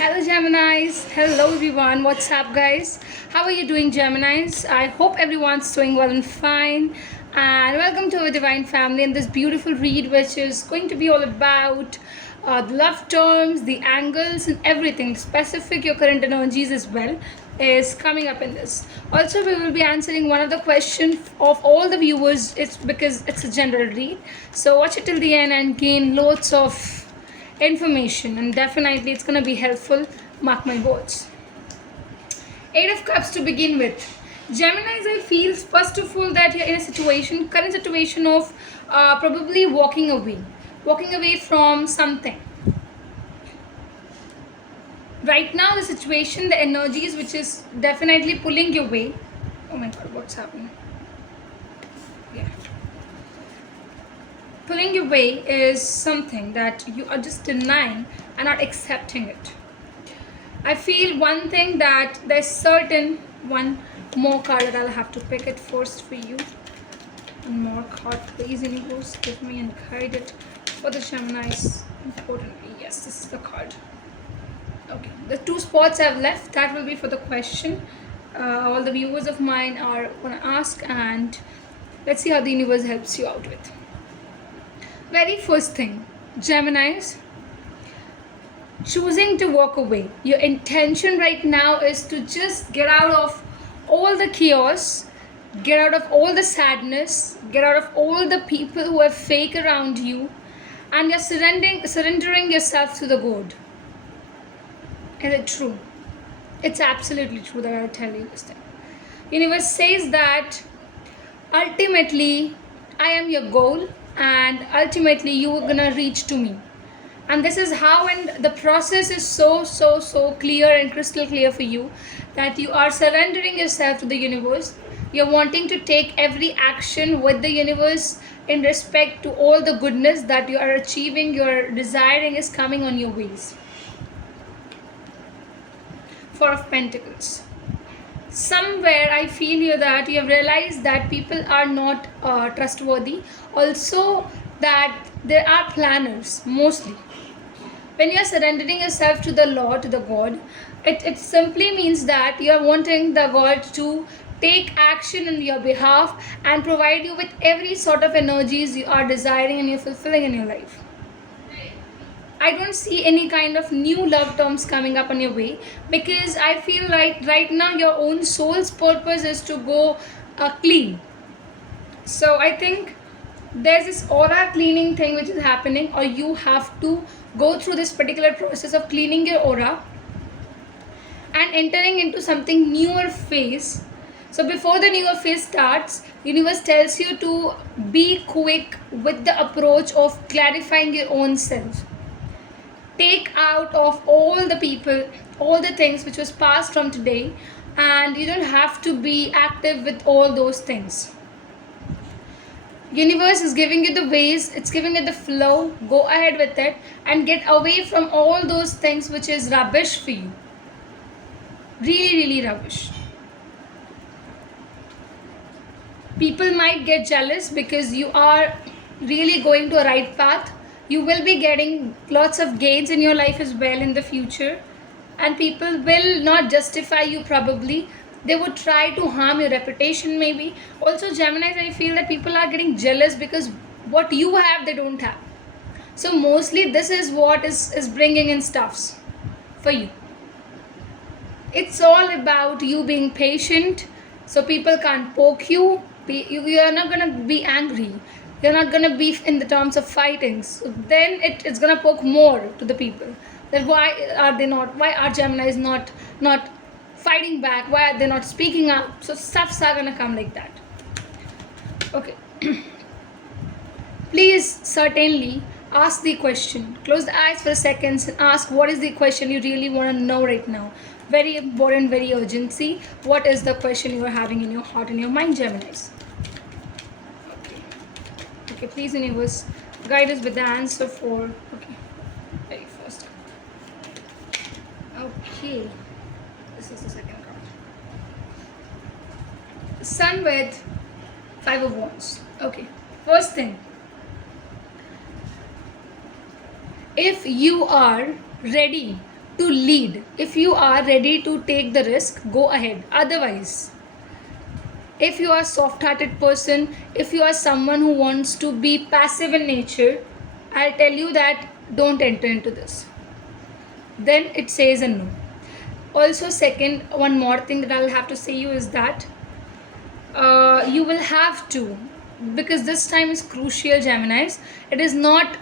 Hello Geminis, hello everyone, what's up guys? How are you doing Geminis? I hope everyone's doing well and fine, and welcome to our divine family and this beautiful read which is going to be all about the love terms, the angles and everything specific your current energies as well is coming up in this. Also we will be answering one of the questions of all the viewers. It's because it's a general read, so watch it till the end and gain loads of information, and definitely it's going to be helpful, mark my words. Eight of Cups to begin with. Geminis, I feel first of all that you're in a situation, current situation of probably walking away from something. Right now the situation, the energies which is definitely pulling you away. Oh my god, what's happening? Yeah, pulling you away is something that you are just denying and not accepting it. I feel one thing that there's certain one more card that I'll have to pick it first for you. One more card, please, universe, give me and guide it for the Geminis. Importantly, yes, this is the card. Okay, the two spots I've left, that will be for the question. All the viewers of mine are gonna ask, and let's see how the universe helps you out with. Very first thing, Geminis, choosing to walk away. Your intention right now is to just get out of all the chaos, get out of all the sadness, get out of all the people who are fake around you, and you're surrendering yourself to the God. Is it true? It's absolutely true that I'll tell you this thing. Universe says that ultimately I am your goal, and ultimately you are gonna reach to me. And this is how, and the process is so clear and crystal clear for you, that you are surrendering yourself to the universe. You're wanting to take every action with the universe in respect to all the goodness that you are achieving, you're desiring is coming on your ways. Four of Pentacles. Somewhere I feel here that you have realized that people are not trustworthy. Also that there are planners mostly. When you are surrendering yourself to the Lord, to the God, it simply means that you are wanting the God to take action on your behalf and provide you with every sort of energies you are desiring and you're fulfilling in your life. I don't see any kind of new love terms coming up on your way, because I feel like right now your own soul's purpose is to go clean. So I think there's this aura cleaning thing which is happening, or you have to go through this particular process of cleaning your aura and entering into something newer phase. So before the newer phase starts, universe tells you to be quick with the approach of clarifying your own self. Take out of all the people, all the things which was passed from today, and you don't have to be active with all those things. Universe is giving you the ways, it's giving you the flow. Go ahead with it and get away from all those things which is rubbish for you. Really rubbish. People might get jealous because you are really going to a right path. You will be getting lots of gains in your life as well in the future, and people will not justify you probably. They would try to harm your reputation maybe. Also Geminis, I feel that people are getting jealous because what you have they don't have. So mostly this is what is bringing in stuffs for you. It's all about you being patient, so people can't poke you. You are not going to be angry, you're not going to be in the terms of fighting. So then it's going to poke more to the people, that why are Geminis not fighting back, why are they not speaking up. So stuffs are going to come like that. Okay. Please certainly ask the question. Close the eyes for a second and ask what is the question you really want to know right now. Very important, very urgency. What is the question you are having in your heart and your mind, Geminis? Okay, please universe, guide us with the answer for, okay, very first. Okay, this is the second card. Sun with 5 of Wands. Okay, first thing, if you are ready to lead. If you are ready to take the risk, go ahead. Otherwise, if you are a soft-hearted person, if you are someone who wants to be passive in nature, I'll tell you that don't enter into this. Then it says a no. Also, second, one more thing that I'll have to say you is that you will have to, because this time is crucial, Geminis. It is not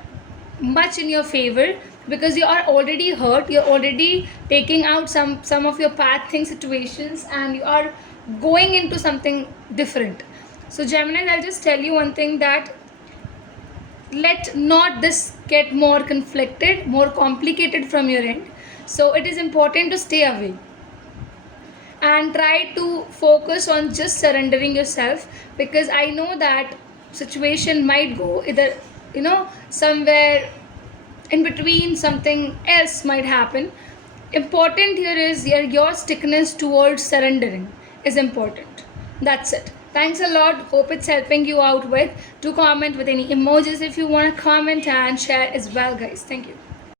much in your favor because you are already hurt. You're already taking out some of your pathing situations, and you are going into something different. So, Gemini, I'll just tell you one thing, that let not this get more conflicted, more complicated from your end. So it is important to stay away and try to focus on just surrendering yourself, because I know that situation might go either, somewhere in between, something else might happen. Important here is your stickness towards surrendering is important. That's it. Thanks a lot. Hope it's helping you out with. Do comment with any emojis if you want to comment, and share as well, guys. Thank you.